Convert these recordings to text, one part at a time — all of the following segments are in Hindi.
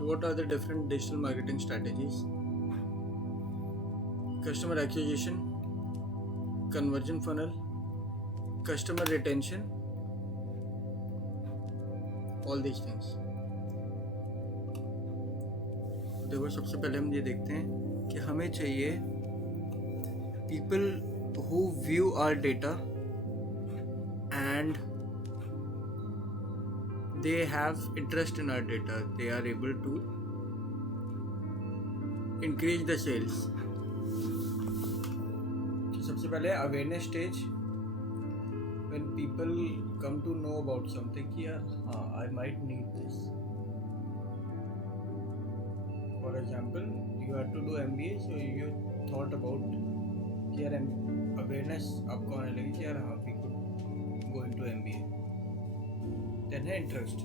So what are the different digital marketing strategies? Customer acquisition, conversion funnel, customer retention, all these things. देखो, सबसे पहले हम ये देखते हैं कि हमें चाहिए people who view our data and they have interest in our data. They are able to increase the sales. तो सबसे पहले awareness stage, when people come to know about something कि यार हाँ I might need this. For example, you have to do MBA, so you thought about कि यार awareness आपको आने लगी कि यार हाँ we could go into MBA. Then है interest.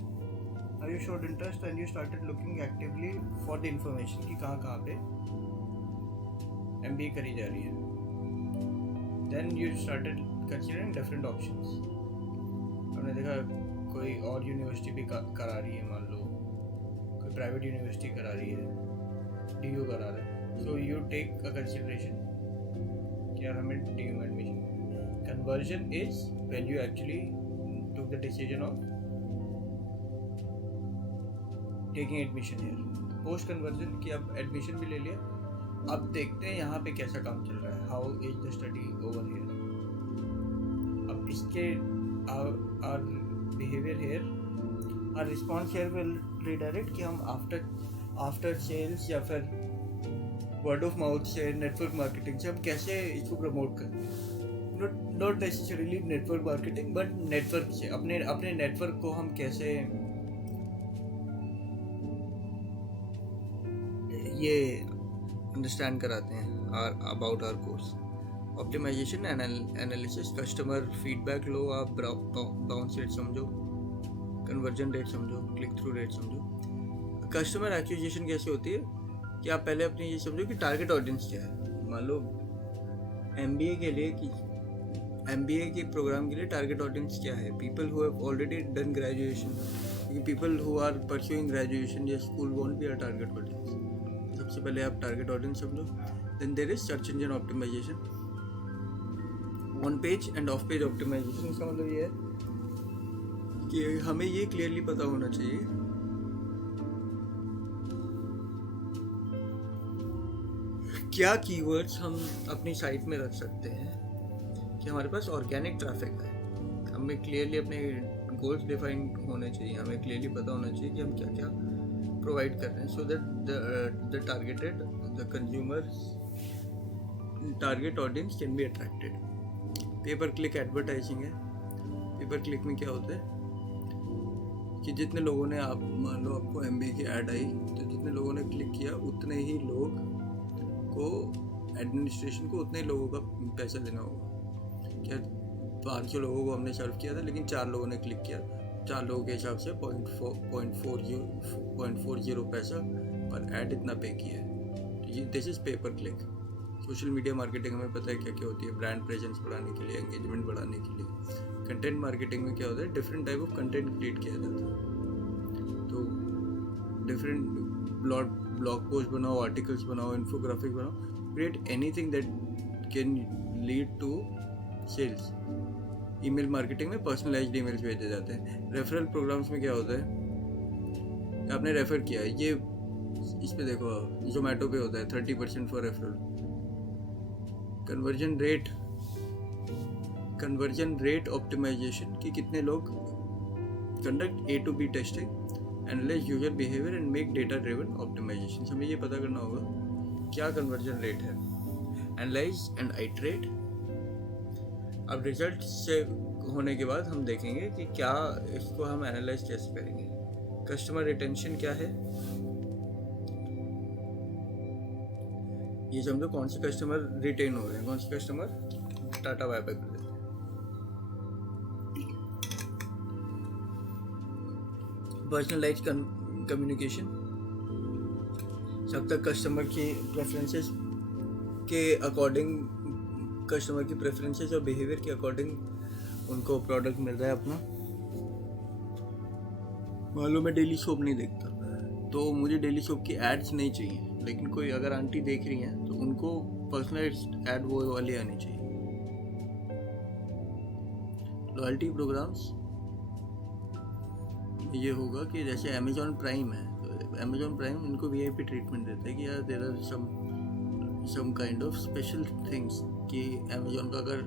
Now you showed interest and you started looking actively for the information कि कहाँ पे MBA करी जा रही है. Then you started considering different options. हमने देखा कोई और यूनिवर्सिटी भी करा रही है, मान लो कोई प्राइवेट यूनिवर्सिटी करा रही है, DU करा रहा है. So you take a consideration कि यार हमें DU में admission. Conversion is when you actually took the decision of taking admission here. Post conversion कि अब admission भी ले लिया, अब देखते हैं यहाँ पे कैसा काम चल रहा है. How is the study over here? अब इसके our behavior here, our response here will redirect कि हम after sales या फिर word of mouth से, network marketing से हम कैसे इसको promote करें. Not necessarily network marketing, but network से अपने network को हम कैसे ये understand कराते हैं about our course. Optimization, analysis, customer feedback लो, आप bounce rate समझो, conversion rate समझो, click through rate समझो. Customer acquisition कैसे होती है कि आप पहले अपनी ये समझो कि टारगेट ऑडियंस क्या है. मान लो MBA के लिए कि MBA के प्रोग्राम के लिए टारगेट ऑडियंस क्या है. People who have already done graduation, people who are pursuing graduation या school won't be a target audience. सबसे पहले आप टारगेट ऑडियंस समझो. Then there is search engine optimisation, on page and off page optimisation. इसका मतलब ये है कि हमें ये क्लियरली पता होना चाहिए क्या कीवर्ड्स हम अपनी साइट में रख सकते हैं कि हमारे पास ऑर्गेनिक ट्रैफिक है. हमें क्लियरली अपने गोल्स डिफाइन होने चाहिए, हमें क्लियरली पता होना चाहिए कि हम क्या क्या प्रोवाइड कर रहे हैं, so that the targeted the consumers target audience can be attracted. Paper click advertising है. पेपर क्लिक में क्या होता है कि जितने लोगों ने, आप मान लो आपको MBA की ऐड आई, तो जितने लोगों ने क्लिक किया उतने ही लोग को, एडमिनिस्ट्रेशन को उतने लोगों का पैसा देना होगा. क्या 500 लोगों को हमने सर्व किया था लेकिन 4 लोगों ने क्लिक किया, 4 लोगों के हिसाब से 0.40 पैसा पर ऐड इतना पे किया है. तो ये this is paper click. Social media marketing हमें पता है क्या क्या होती है. ब्रांड प्रेजेंस बढ़ाने के लिए, एंगेजमेंट बढ़ाने के लिए. कंटेंट मार्केटिंग में क्या होता है, different type of content create किया जाता है. तो डिफरेंट ब्लॉग पोस्ट बनाओ, आर्टिकल्स बनाओ, इन्फोग्राफिक बनाओ, create anything that can lead to sales. Email marketing में पर्सनलाइज्ड ईमेल्स भेजे जाते हैं. रेफरल प्रोग्राम्स में क्या होता है, आपने रेफर किया है, ये इस पे देखो जोमेटो पे होता है 30% for referral. Conversion rate optimisation कि कितने लोग, conduct A to B testing, analyse user behaviour and make data driven optimisation. हमें ये पता करना होगा क्या कन्वर्जन रेट है. Analyse and iterate. अब रिजल्ट से होने के बाद हम देखेंगे कि क्या इसको हम एनालाइज कैसे करेंगे. कस्टमर रिटेंशन क्या है, ये समझो कौन से कस्टमर रिटेन हो रहे हैं, कौन से कस्टमर टाटा बाय बाय कर देते हैं. पर्सनलाइज कम्युनिकेशन, जब तक कस्टमर की प्रेफरेंसेस के अकॉर्डिंग, कस्टमर की प्रेफरेंसेस और बिहेवियर के अकॉर्डिंग उनको प्रोडक्ट मिल रहा है अपना. मान लो मैं डेली सोप नहीं देखता, तो मुझे डेली सोप की एड्स नहीं चाहिए, लेकिन कोई अगर आंटी देख रही हैं तो उनको पर्सनलाइज्ड एड वो वाली आनी चाहिए। लॉयल्टी प्रोग्राम्स ये होगा कि जैसे अमेजॉन प्राइम है, तो अमेजॉन प्राइम इनको वीआईपी ट्रीटमेंट देता है कि यार there are some kind of special things कि अमेजॉन का अगर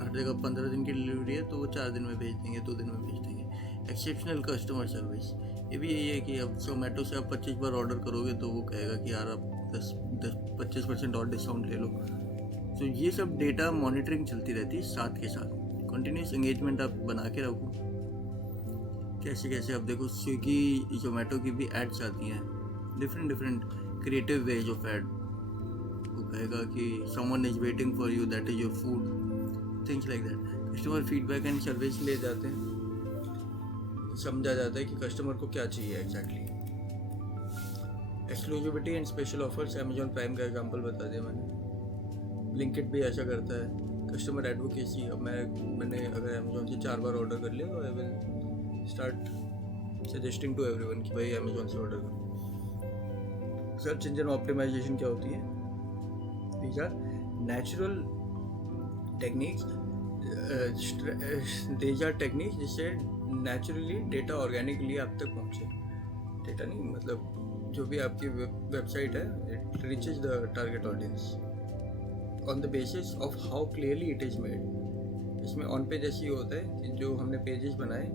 हर जगह 15 दिन की डिलीवरी है तो वो 4 दिन में भेज देंगे, 2 दिन में भेज देंगे। एक्सेप्शनल कस्टमर सर्विस, ये भी यही है कि अब जोमेटो से आप 25 बार ऑर्डर करोगे तो वो कहेगा कि यार आप 25% और डिस्काउंट ले लो। तो ये सब डेटा मॉनिटरिंग चलती रहती है साथ के साथ। कंटिन्यूस एंगेजमेंट आप बना के रखो। कैसे कैसे अब देखो स्विगी जोमेटो की भी एड्स आती हैं, different creative ways of ad. वो कहेगा कि someone is waiting for you, that is your food, things like that. Customer feedback and service ले जाते हैं, समझा जाता है कि कस्टमर को क्या चाहिए exactly. Exclusivity and special offers, Amazon prime का एग्जांपल बता दिया मैंने। ब्लिंकिट भी ऐसा करता है। कस्टमर एडवोकेसी, अब मैंने अगर अमेजॉन से 4 बार ऑर्डर कर लिया तो I will start suggesting to everyone कि भाई अमेजॉन से ऑर्डर करो। सर्च इंजन ऑप्टिमाइजेशन क्या होती है? These are natural techniques, these are techniques जिससे नेचुरली डेटा ऑर्गेनिकली आप तक पहुँचे। डेटा नहीं मतलब जो भी आपकी वेबसाइट है, it reaches the target audience on the basis of how clearly it is made. इसमें ऑन पेज ऐसे ही होता है कि जो हमने पेजेस बनाए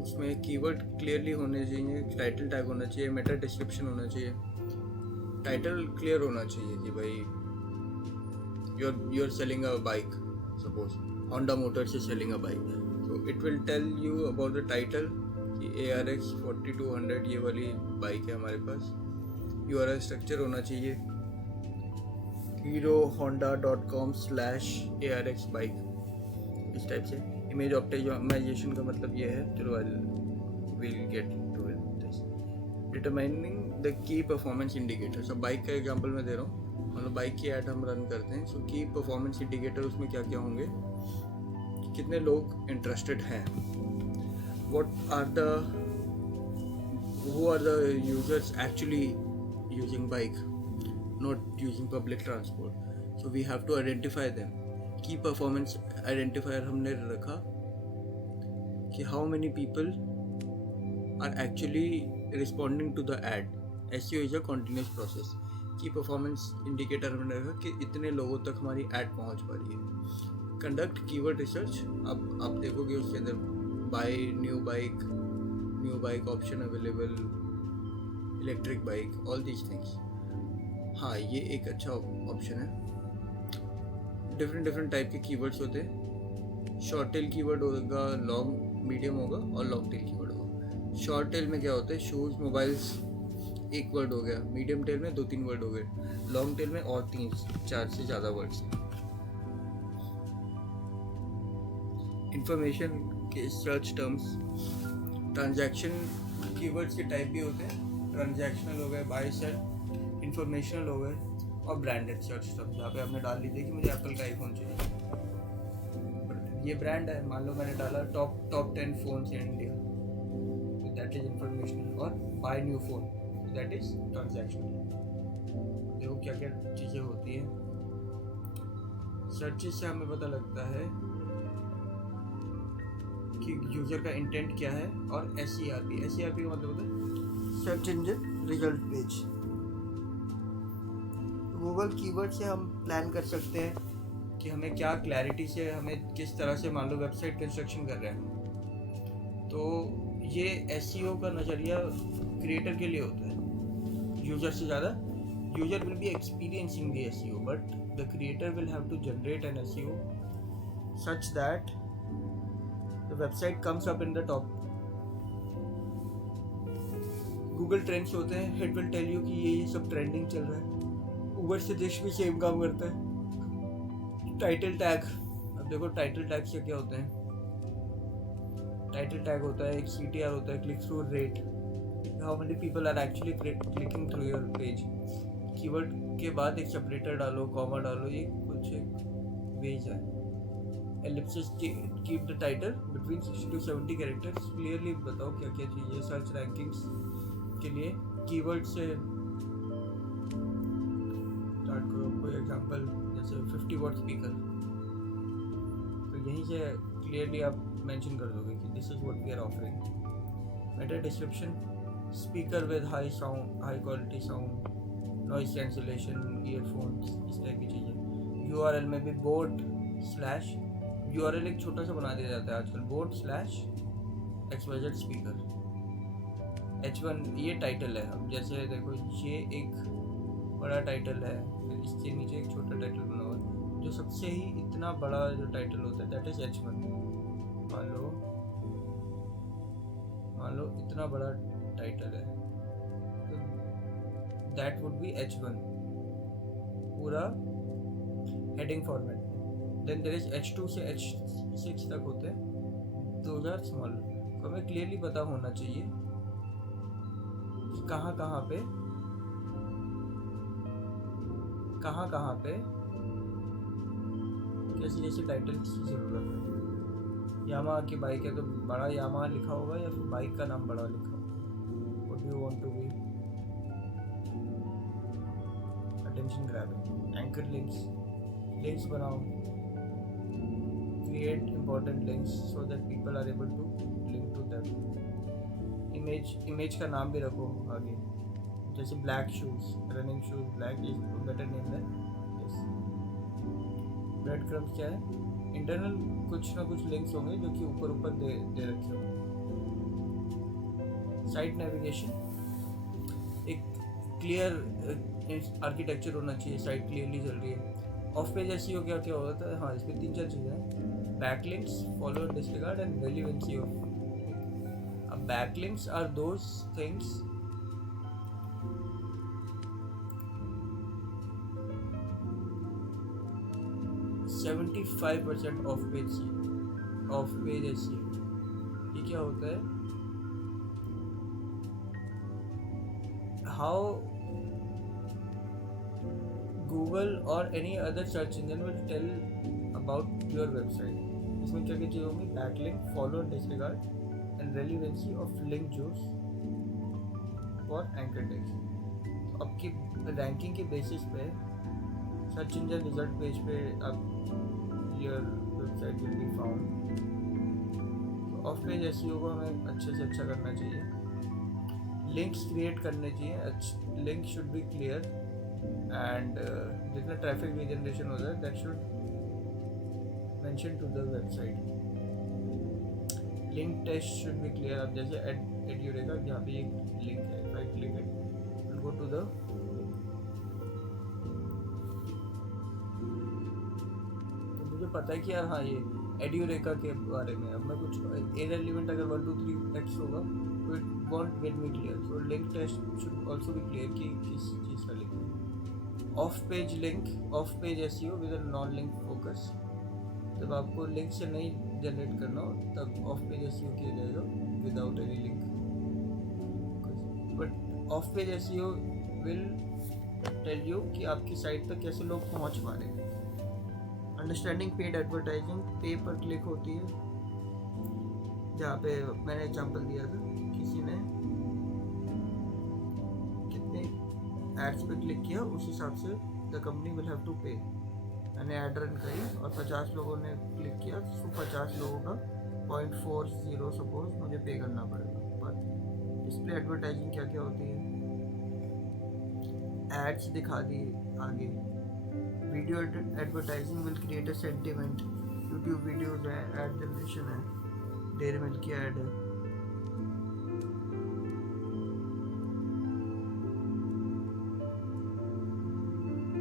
उसमें कीवर्ड क्लियरली होने चाहिए, टाइटल टैग होना चाहिए, मेटा डिस्क्रिप्शन होना चाहिए। टाइटल क्लियर होना चाहिए कि भाई you are selling a bike, suppose Honda Motors is selling a bike, so it will tell you about the title कि ARX 4200 ये वाली बाइक है हमारे पास। URL स्ट्रक्चर होना चाहिए herohonda.com/ARX बाइक, इस टाइप से। इमेज ऑप्टिमाइजेशन का मतलब ये है, चलो we'll get to this। Determining the key performance indicators, अब बाइक का एग्जांपल मैं दे रहा हूँ, मतलब बाइक की ऐड हम रन करते हैं। सो की परफॉर्मेंस इंडिकेटर उसमें क्या क्या होंगे, कितने लोग इंटरेस्टेड हैं, who are the users actually using bike, not using public transport, so we have to identify them। key performance identifier हमने रखा कि how many people are actually responding to the ad। SEO is a continuous process। की परफॉर्मेंस इंडिकेटर हमने रखा कि इतने लोगों तक हमारी ऐड पहुंच पा रही है। कंडक्ट कीवर्ड रिसर्च, अब आप देखोगे उसके अंदर buy new bike option available, electric bike, all these things. हाँ, ये एक अच्छा ऑप्शन है। डिफरेंट टाइप के कीवर्ड्स होते हैं। शॉर्ट टेल कीवर्ड होगा, लॉन्ग मीडियम होगा और लॉन्ग टेल कीवर्ड होगा। शॉर्ट टेल में क्या होता है, शूज़ मोबाइल्स एक वर्ड हो गया, मीडियम टेल में 2-3 वर्ड हो गए, लॉन्ग टेल में और 3-4 से ज़्यादा वर्ड्स। इंफॉर्मेशन के सर्च टर्म्स, ट्रांजैक्शन कीवर्ड्स के टाइप भी होते हैं। ट्रांजैक्शनल हो गए, बाय सेल, इंफॉर्मेशनल हो गए, और ब्रांडेड सर्च टर्म्स जहाँ पे आपने डाल दी थी कि मुझे एप्पल का आईफोन चाहिए, ये ब्रांड है, मान लो मैंने डाला top 10 phones in India, that is informational. और buy new phone, that is transactional. देखो क्या क्या चीज़ें होती हैं। सर्चेस से हमें पता लगता है कि यूजर का इंटेंट क्या है, और SERP का मतलब होता है search engine result page. Google keyword से हम प्लान कर सकते हैं कि हमें क्या क्लैरिटी से, हमें किस तरह से मान लो वेबसाइट कंस्ट्रक्शन कर रहे हैं। तो ये SEO का नज़रिया क्रिएटर के लिए होता है, यूजर से ज़्यादा। User will be experiencing the SEO, but the creator will have to generate an SEO such that the website comes up in the top। Google trends होते हैं, इट विल टेल यू कि ये सब ट्रेंडिंग चल रहा है। उबर सजेस्ट भी सेम काम करता है। टाइटल टैग, अब देखो टाइटल टैग से क्या होते हैं। टाइटल टैग होता है, एक CTR होता है, click through rate, how many people are actually clicking through your page. Keyword के बाद एक सेपरेटर डालो, कॉमा डालो, ये कुछ एक वेज है। Ellipsis, keep the title between 60 to 70 characters. Clearly बताओ क्या क्या चाहिए। सर्च रैंकिंग्स उसके लिए कीवर्ड से स्टार्ट करो। कोई एग्जांपल जैसे 50 वॉट स्पीकर, तो यहीं से क्लियरली आप मेंशन कर दोगे कि this is what we are offering. Meta description, speaker with high sound, high quality sound, noise cancellation, earphones, इस टाइप की चीज़ें। यूआरएल में भी बोट स्लैश, यूआरएल एक छोटा सा बना दिया जाता है आजकल, boat slash XYZ speaker. H1 ये टाइटल है। अब जैसे देखो ये एक बड़ा टाइटल है, फिर इसके नीचे एक छोटा टाइटल बना हुआ है। जो सबसे ही इतना बड़ा जो टाइटल होता है दैट इज H1। मान लो इतना बड़ा टाइटल है तो दैट वुड बी H1 पूरा heading format. Then there is H2 से H6 तक होते हैं, दोज आर स्मॉल। तो हमें क्लियरली पता होना चाहिए कि कहाँ कहाँ पे कैसी कैसी टाइटल्स की ज़रूरत है। यामाहा की बाइक है तो बड़ा यामाहा लिखा होगा या फिर बाइक का नाम बड़ा लिखा होगा। What do you want to be? Attention grabbing, anchor links बनाओ, create important links so that people are able to link to that. Image का नाम भी रखो आगे, जैसे black shoes, running shoes, black is better name than this. Breadcrumbs क्या है? इंटरनल कुछ ना कुछ लिंक्स होंगे जो कि ऊपर दे रखे होंगे। साइट नेविगेशन, एक क्लियर आर्किटेक्चर होना चाहिए, साइट क्लियरली चल रही है। ऑफ पेज एसईओ क्या क्या होता है? हाँ, इसमें 3-4 चीज़ें हैं, backlinks, follow disregard and relevancy of. अब backlinks are those things 75% of page SEO. ये क्या होता है? हाउ गूगल और any other search engine will tell about your website. इसमें क्या क्या चीज़ होंगी? Backlink, follow disregard and relevancy of link juice for anchor text. तो आपकी रैंकिंग के बेसिस पे सर्च इंजन रिजल्ट पेज पे आप your website will be found. Of page SEO को हमें अच्छे से अच्छा करना चाहिए। लिंक्स क्रिएट करने चाहिए, link should be clear and जितना ट्रैफिक रीजनरेशन होता है that should mention to the website. Link test should be clear. अब जैसे एड्यूरेका जहाँ पे एक लिंक है, if I click it will go to the, पता है कि यार हाँ ये एड्यूरेका के बारे में। अब मैं कुछ इररिलेवेंट अगर 1 2 3 x होगा तो it won't get me clear. So link test should also be clear कि किस चीज़ का लिंक है। Off page link, off page SEO with a non link focus. जब आपको लिंक से नहीं जनरेट करना हो तब ऑफ पेज एसईओ किया जाएगा without any link. But off page SEO will tell you कि आपकी साइट तक कैसे लोग पहुँच पा रहे हैं। अंडरस्टैंडिंग पेड एडवर्टाइजिंग, पे पर क्लिक होती है, जहाँ पे मैंने एग्जांपल दिया था किसी ने कितने एड्स पे क्लिक किया उस हिसाब से the company will have to pay. मैंने ऐड रन करी और 50 लोगों ने क्लिक किया तो 50 लोगों का 0.40 सपोज मुझे पे करना पड़ेगा। पर डिस्प्ले एडवर्टाइजिंग क्या क्या होती है? एड्स दिखा दी आगे। Video advertising will create a sentiment. YouTube videos है, एड जनरेशन है, डेयरी मिल्क की ऐड है।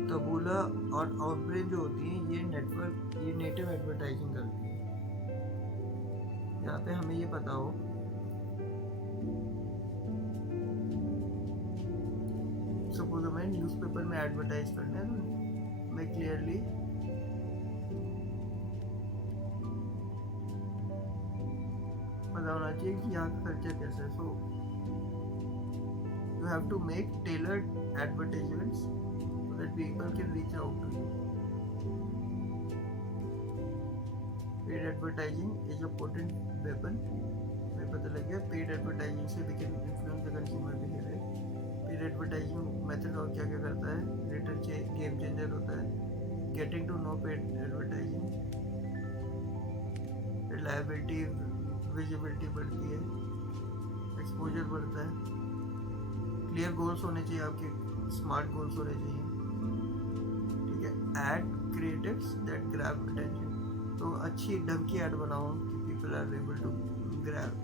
तबूला और आउटब्रेक जो होती है ये नेटिव एडवर्टाइजिंग करती है। यहाँ पे हमें ये पता हो सपोज हमें न्यूज़पेपर में एडवर्टाइज करना है तो मैं क्लियरली पता होना चाहिए कि यहाँ का खर्चा कैसा है। So you have to make tailored advertisements so that people can reach out to you. Paid advertising is a potent weapon. हमें पता लग गया पेड एडवर्टाइजिंग से we can influence the consumer behaviour. Advertising method और क्या क्या करता है, रिटर्न गेम चेंजर होता है, getting to know paid advertising, reliability visibility बढ़ती है, एक्सपोजर बढ़ता है, क्लियर गोल्स होने चाहिए आपके, स्मार्ट गोल्स होने चाहिए, ठीक है। Ad creatives that grab attention, तो अच्छी ढंग की ऐड बनाओ कि people are able to grab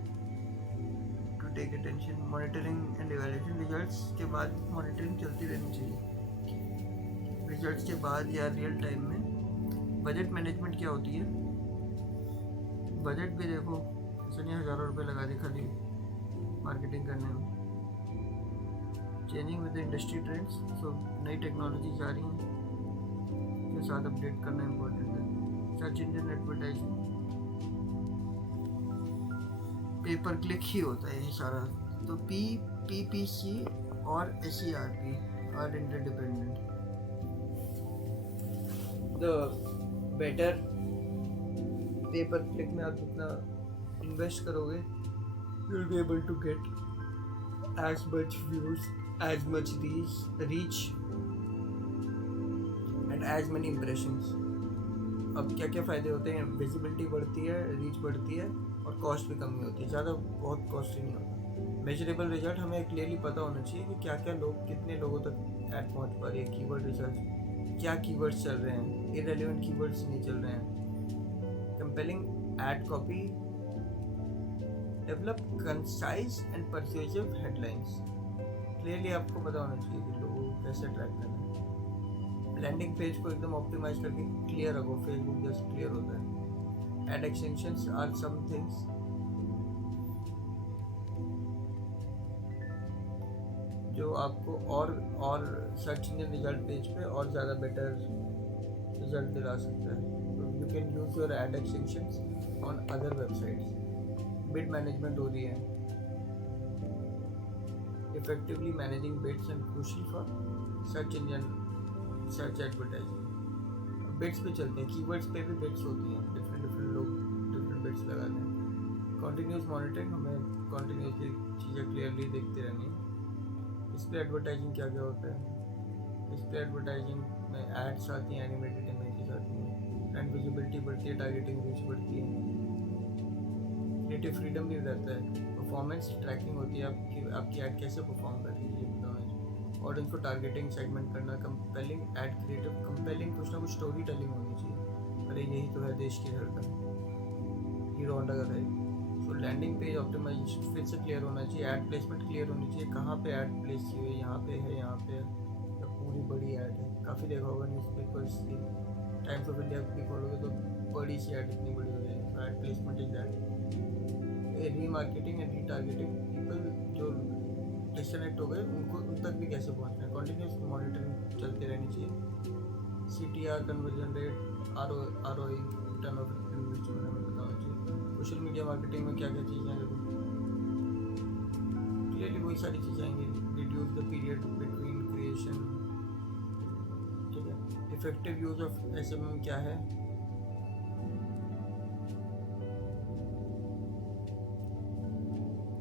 to take attention. Monitoring and evaluation, results के बाद मॉनिटरिंग चलती रहनी चाहिए, रिजल्ट्स के बाद या रियल टाइम में। बजट मैनेजमेंट क्या होती है, बजट भी देखो, ऐसा नहीं हज़ारों रुपये लगा दी खाली मार्केटिंग करने में। Changing with the industry trends, so नई टेक्नोलॉजीज आ रही हैं, के साथ अपडेट करना इम्पोर्टेंट है। सर्च इंजन एडवर्टाइजिंग, पे पर क्लिक ही होता है ये सारा, तो PPC और SERP are interdependent. The better pay पर क्लिक में आप जितना इन्वेस्ट करोगे, you will be able to get as much views, as much reach and as many impressions। अब क्या क्या फ़ायदे होते हैं, विजिबिलिटी बढ़ती है, रीच बढ़ती है और कॉस्ट भी कमी होती है, ज़्यादा बहुत कॉस्टली नहीं होता। मेजरेबल रिजल्ट, हमें क्लियरली पता होना चाहिए कि क्या क्या लोग, कितने लोगों तक ऐड पहुंच पा रही है। कीवर्ड रिसर्च, क्या कीवर्ड्स चल रहे हैं, इररेलेवेंट कीवर्ड्स नहीं चल रहे हैं। Compelling ad copy, develop concise and persuasive headlines, clearly आपको पता होना चाहिए कि लोगों को कैसे अट्रैक्ट करना है। लैंडिंग पेज को एकदम ऑप्टिमाइज करके क्लियर रखो, फेसबुक जैसे क्लियर होता है। Ad extensions are some things जो आपको और सर्च इंजन रिजल्ट पेज पे और ज़्यादा बेटर रिजल्ट दिला सकता है। You can use your ad extensions on other websites. Bid management हो रही है, effectively managing bids and crucial for search engine search advertising. Bids पे चलते हैं, कीवर्ड्स पे भी बिड्स होती हैं, डिफरेंट लोग डिफरेंट बिड्स लगाते हैं। कॉन्टीन्यूस मॉनिटरिंग, हमें कॉन्टीन्यूसली चीज़ें क्लियरली देखते रहनी है। इस पर एडवर्टाइजिंग क्या क्या होता है, इस पर एडवर्टाइजिंग में एड्स आती हैं, एनिमेटेड इमेजेस आती हैं, एंड विजिबिलिटी बढ़ती है, टारगेटिंग रीच बढ़ती है, क्रिएटिव फ्रीडम भी रहता है, परफॉर्मेंस ट्रैकिंग होती है, आपकी ऐड कैसे परफॉर्म कर रही है ये बताना चाहिए, ऑडियंस को टारगेटिंग सेगमेंट करना, कंपेलिंग ऐड क्रिएटिव, कंपेलिंग कुछ ना कुछ स्टोरी टेलिंग होनी चाहिए, अरे यही तो है देश की धड़कन, हीरो होंडा का है। सो लैंडिंग पेज ऑप्टिमाइजेशन फिर से क्लियर होना चाहिए, ऐड प्लेसमेंट क्लियर होनी चाहिए, कहाँ पे ऐड प्लेस की हुई है, यहाँ पे है, यहाँ पे है, पूरी बड़ी ऐड है। काफ़ी देखा होगा न्यूज़पेपर्स की, टाइम्स ऑफ इंडिया भी खोलोगे तो बड़ी सी ऐड इतनी बड़ी हो जाएगी। तो add placement is that. Remarketing and retargeting, people जो डिस्कनेक्ट हो गए उनको उन तक भी कैसे पहुंचना है, कॉन्टिन्यूस मॉनिटरिंग चलती रहनी चाहिए। CTR, conversion rate, ROI, return of investment हमें पता होना चाहिए। सोशल मीडिया मार्केटिंग में क्या क्या चीज़ें हैं, देखो क्लियरली वही सारी चीज़ें आएंगी। Reduce the period between creation, ठीक है। इफेक्टिव यूज ऑफ SMM क्या है,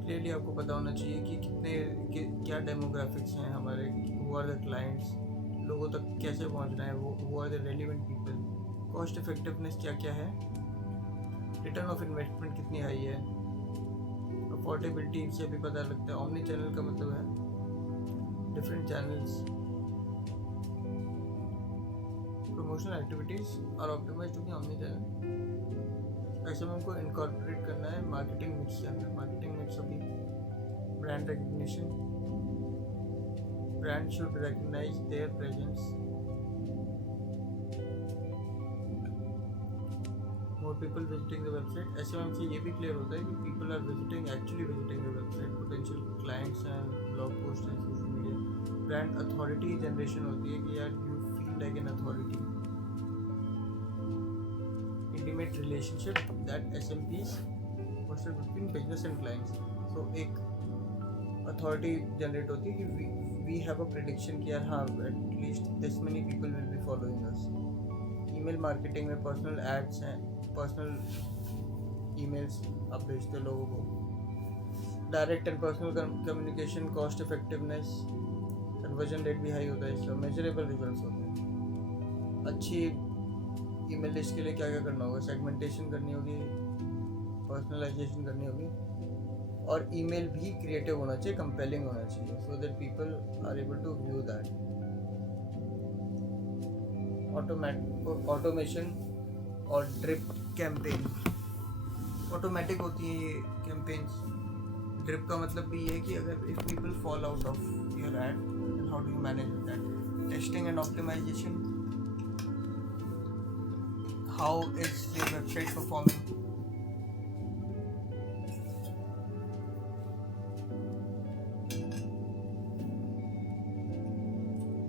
क्लियरली आपको पता होना चाहिए कि क्या डेमोग्राफिक्स हैं हमारे, हु आर द क्लाइंट्स, लोगों तक कैसे पहुंचना है, वो who are the relevant people, cost effectiveness क्या क्या है, रिटर्न ऑफ इन्वेस्टमेंट कितनी हाई है, अफोर्डेबिलिटी से भी पता लगता है। ओमनी चैनल का मतलब है different channels, promotional activities are optimised to be omni channel. ऐसे में हमको इनकॉर्पोरेट करना है मार्केटिंग मिक्स के अंदर। मार्केटिंग मिक्स अभी brand recognition, brand should recognise their presence, more people visiting the website. SMM से ये भी क्लियर होता है कि people are visiting, actually visiting the website, potential clients हैं, ब्लॉग पोस्ट हैं, social media. Brand authority generation होती है कि यार you feel like an authority. Intimate relationship that SMPs foster between business and clients. So एक अथॉरिटी जनरेट होती है कि we have a prediction कि यार हाँ at least this many people will be following us. Email marketing में पर्सनल एड्स हैं, पर्सनल ईमेल्स आप भेजते हो लोगों को। Direct and personal communication, cost effectiveness, conversion rate भी हाई होता है, इसका मेजरेबल रिजल्ट्स होते हैं। अच्छी ईमेल लिस्ट के लिए क्या क्या करना होगा, सेगमेंटेशन करनी होगी, पर्सनलाइजेशन करनी होगी, और ईमेल भी क्रिएटिव होना चाहिए, कंपेलिंग होना चाहिए, so that people are able to view that. Automation और ड्रिप कैंपेन, ऑटोमेटिक होती है ये कैंपेन्स। ड्रिप का मतलब भी ये है कि अगर if people fall out of your ad, then how do you manage that. Testing and optimisation, how is your website performing.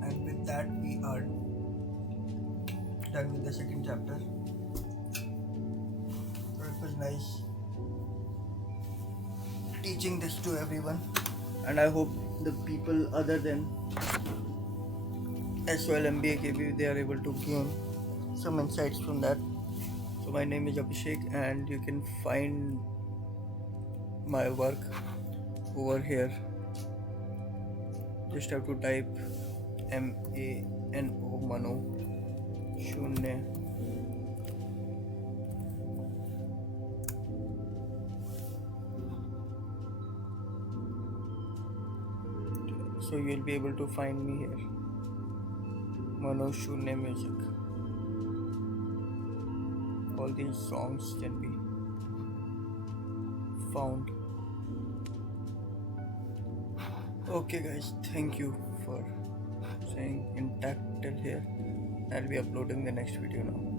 And with that we are done with the second chapter. It was nice teaching this to everyone, and I hope the people other than SOL MBA KB, they are able to gain some insights from that. So my name is Abhishek, and you can find my work over here. Just have to type MANO शून्य so you'll be able to find me here, Mano Shunne Music. All these songs can be found. Okay guys, thank you for staying intact till here. I'll be uploading the next video now.